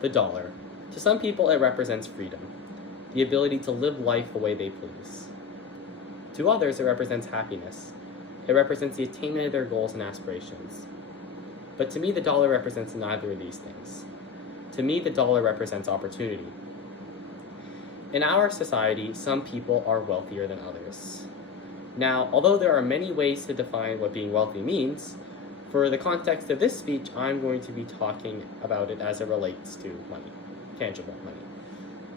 The dollar. To some people, it represents freedom, the ability to live life the way they please. To others, it represents happiness. It represents the attainment of their goals and aspirations. But to me, the dollar represents neither of these things. To me, the dollar represents opportunity. In our society, some people are wealthier than others. Now, although there are many ways to define what being wealthy means, for the context of this speech, I'm going to be talking about it as it relates to money, tangible money.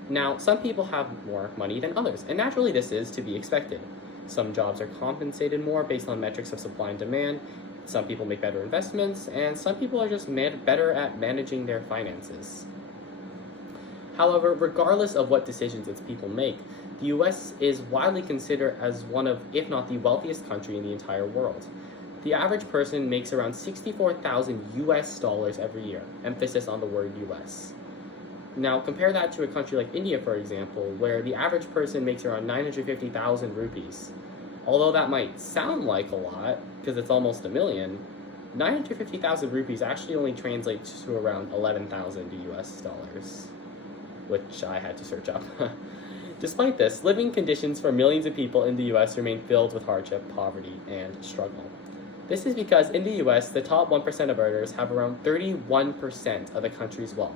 Now, some people have more money than others, and naturally this is to be expected. Some jobs are compensated more based on metrics of supply and demand, some people make better investments, and some people are just better at managing their finances. However, regardless of what decisions its people make, the US is widely considered as one of, if not the wealthiest country in the entire world. The average person makes around $64,000 US every year, emphasis on the word US. Now, compare that to a country like India, for example, where the average person makes around 950,000 rupees. Although that might sound like a lot, because it's almost $1 million, 950,000 rupees actually only translates to around 11,000 US dollars, which I had to search up. Despite this, living conditions for millions of people in the US remain filled with hardship, poverty, and struggle. This is because in the US, the top 1% of earners have around 31% of the country's wealth,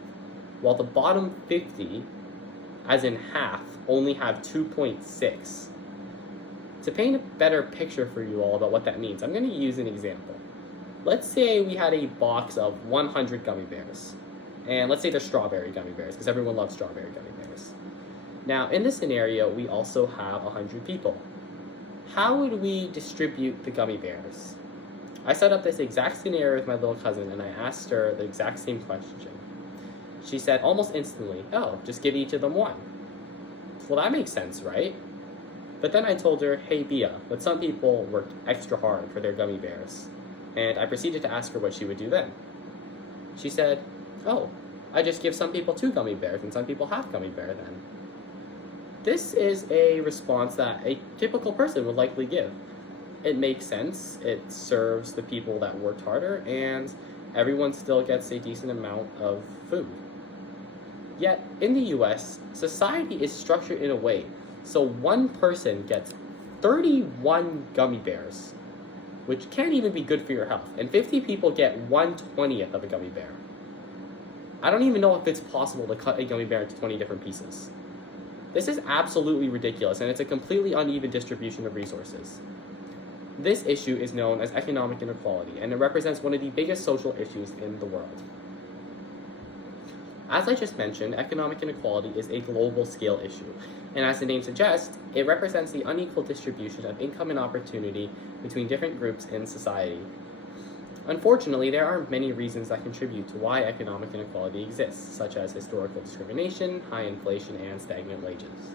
while the bottom 50, as in half, only have 2.6. To paint a better picture for you all about what that means, I'm going to use an example. Let's say we had a box of 100 gummy bears, and let's say they're strawberry gummy bears, because everyone loves strawberry gummy bears. Now, in this scenario, we also have 100 people. How would we distribute the gummy bears? I set up this exact scenario with my little cousin, and I asked her the exact same question. She said almost instantly, oh, just give each of them one. Well, that makes sense, right? But then I told her, hey, Bia, but some people work extra hard for their gummy bears. And I proceeded to ask her what she would do then. She said, oh, I just give some people 2 gummy bears and some people half gummy bear then. This is a response that a typical person would likely give. It makes sense, it serves the people that worked harder, and everyone still gets a decent amount of food. Yet, in the US, society is structured in a way so one person gets 31 gummy bears, which can't even be good for your health, and 50 people get 1/20th of a gummy bear. I don't even know if it's possible to cut a gummy bear into 20 different pieces. This is absolutely ridiculous, and it's a completely uneven distribution of resources. This issue is known as economic inequality, and it represents one of the biggest social issues in the world. As I just mentioned, economic inequality is a global scale issue, and as the name suggests, it represents the unequal distribution of income and opportunity between different groups in society. Unfortunately, there are many reasons that contribute to why economic inequality exists, such as historical discrimination, high inflation, and stagnant wages.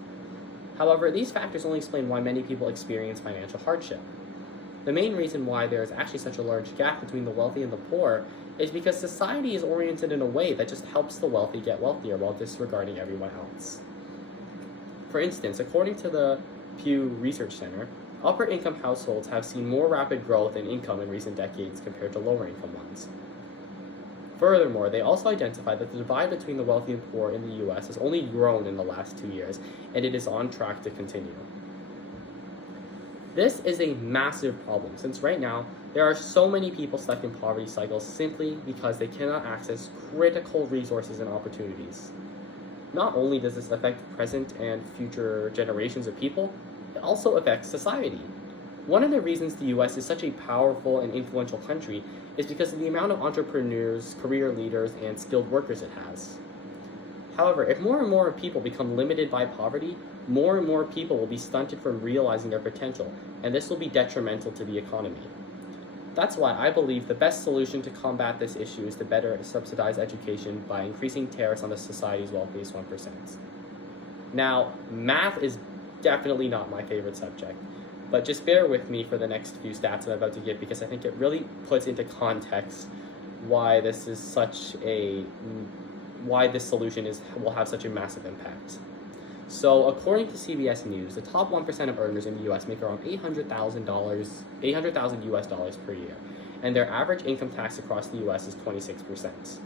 However, these factors only explain why many people experience financial hardship. The main reason why there is actually such a large gap between the wealthy and the poor is because society is oriented in a way that just helps the wealthy get wealthier while disregarding everyone else. For instance, according to the Pew Research Center, upper income households have seen more rapid growth in income in recent decades compared to lower income ones. Furthermore, they also identified that the divide between the wealthy and poor in the US has only grown in the last 2 years, and it is on track to continue. This is a massive problem, since right now, there are so many people stuck in poverty cycles simply because they cannot access critical resources and opportunities. Not only does this affect present and future generations of people, it also affects society. One of the reasons the US is such a powerful and influential country is because of the amount of entrepreneurs, career leaders, and skilled workers it has. However, if more and more people become limited by poverty, more and more people will be stunted from realizing their potential, and this will be detrimental to the economy. That's why I believe the best solution to combat this issue is to better subsidize education by increasing tariffs on the society's wealthiest 1%. Now, math is definitely not my favorite subject, but just bear with me for the next few stats I'm about to give because I think it really puts into context why this solution will have such a massive impact. So, according to CBS News, the top 1% of earners in the U.S. make around $800,000 US dollars per year, and their average income tax across the U.S. is 26%.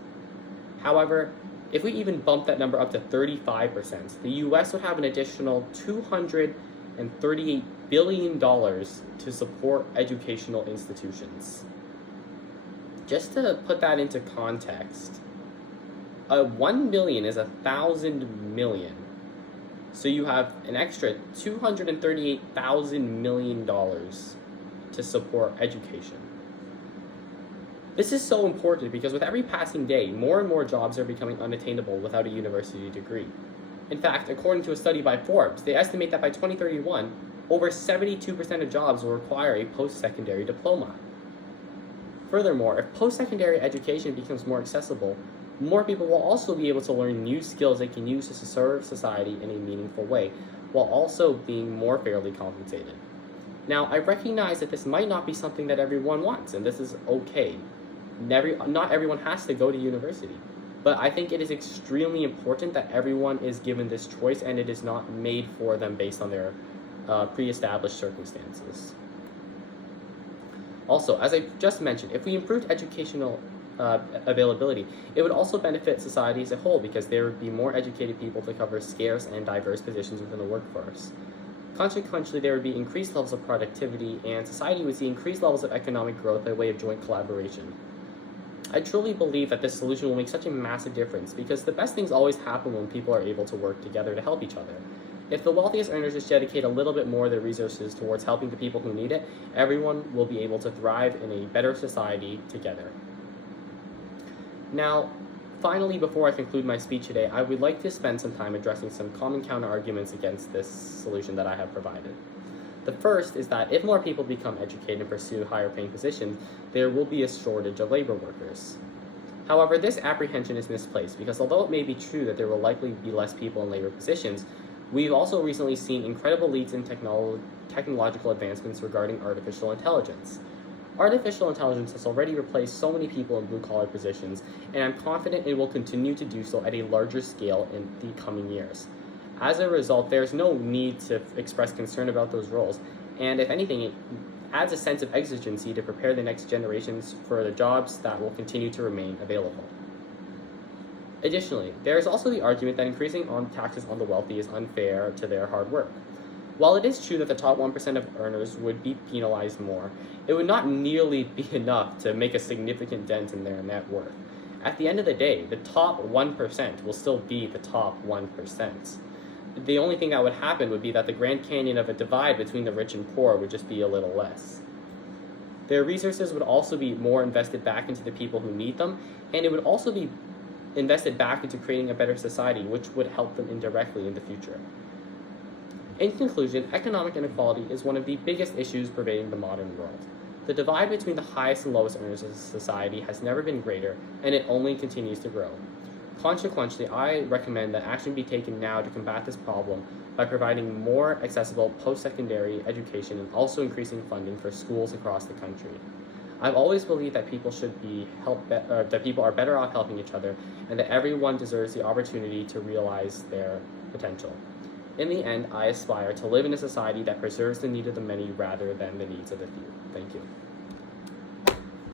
However, If we even bump that number up to 35%, the US would have an additional $238 billion to support educational institutions. Just to put that into context, 1 million is 1,000 million. So you have an extra $238,000 million to support education. This is so important because with every passing day, more and more jobs are becoming unattainable without a university degree. In fact, according to a study by Forbes, they estimate that by 2031, over 72% of jobs will require a post-secondary diploma. Furthermore, if post-secondary education becomes more accessible, more people will also be able to learn new skills they can use to serve society in a meaningful way, while also being more fairly compensated. Now, I recognize that this might not be something that everyone wants, and this is okay. Not everyone has to go to university, but I think it is extremely important that everyone is given this choice and it is not made for them based on their pre-established circumstances. Also, as I just mentioned, if we improved educational availability, it would also benefit society as a whole because there would be more educated people to cover scarce and diverse positions within the workforce. Consequently, there would be increased levels of productivity, and society would see increased levels of economic growth by way of joint collaboration. I truly believe that this solution will make such a massive difference because the best things always happen when people are able to work together to help each other. If the wealthiest earners just dedicate a little bit more of their resources towards helping the people who need it, everyone will be able to thrive in a better society together. Now, finally, before I conclude my speech today, I would like to spend some time addressing some common counter-arguments against this solution that I have provided. The first is that if more people become educated and pursue higher-paying positions, there will be a shortage of labor workers. However, this apprehension is misplaced because although it may be true that there will likely be less people in labor positions, we've also recently seen incredible leaps in technological advancements regarding artificial intelligence. Artificial intelligence has already replaced so many people in blue-collar positions, and I'm confident it will continue to do so at a larger scale in the coming years. As a result, there's no need to express concern about those roles, and if anything, it adds a sense of exigency to prepare the next generations for the jobs that will continue to remain available. Additionally, there is also the argument that increasing taxes on the wealthy is unfair to their hard work. While it is true that the top 1% of earners would be penalized more, it would not nearly be enough to make a significant dent in their net worth. At the end of the day, the top 1% will still be the top 1%. The only thing that would happen would be that the Grand Canyon of a divide between the rich and poor would just be a little less. Their resources would also be more invested back into the people who need them, and it would also be invested back into creating a better society, which would help them indirectly in the future. In conclusion, economic inequality is one of the biggest issues pervading the modern world. The divide between the highest and lowest earners of society has never been greater, and it only continues to grow. Consequently, I recommend that action be taken now to combat this problem by providing more accessible post-secondary education and also increasing funding for schools across the country. I've always believed that people are better off helping each other, and that everyone deserves the opportunity to realize their potential. In the end, I aspire to live in a society that preserves the needs of the many rather than the needs of the few. Thank you.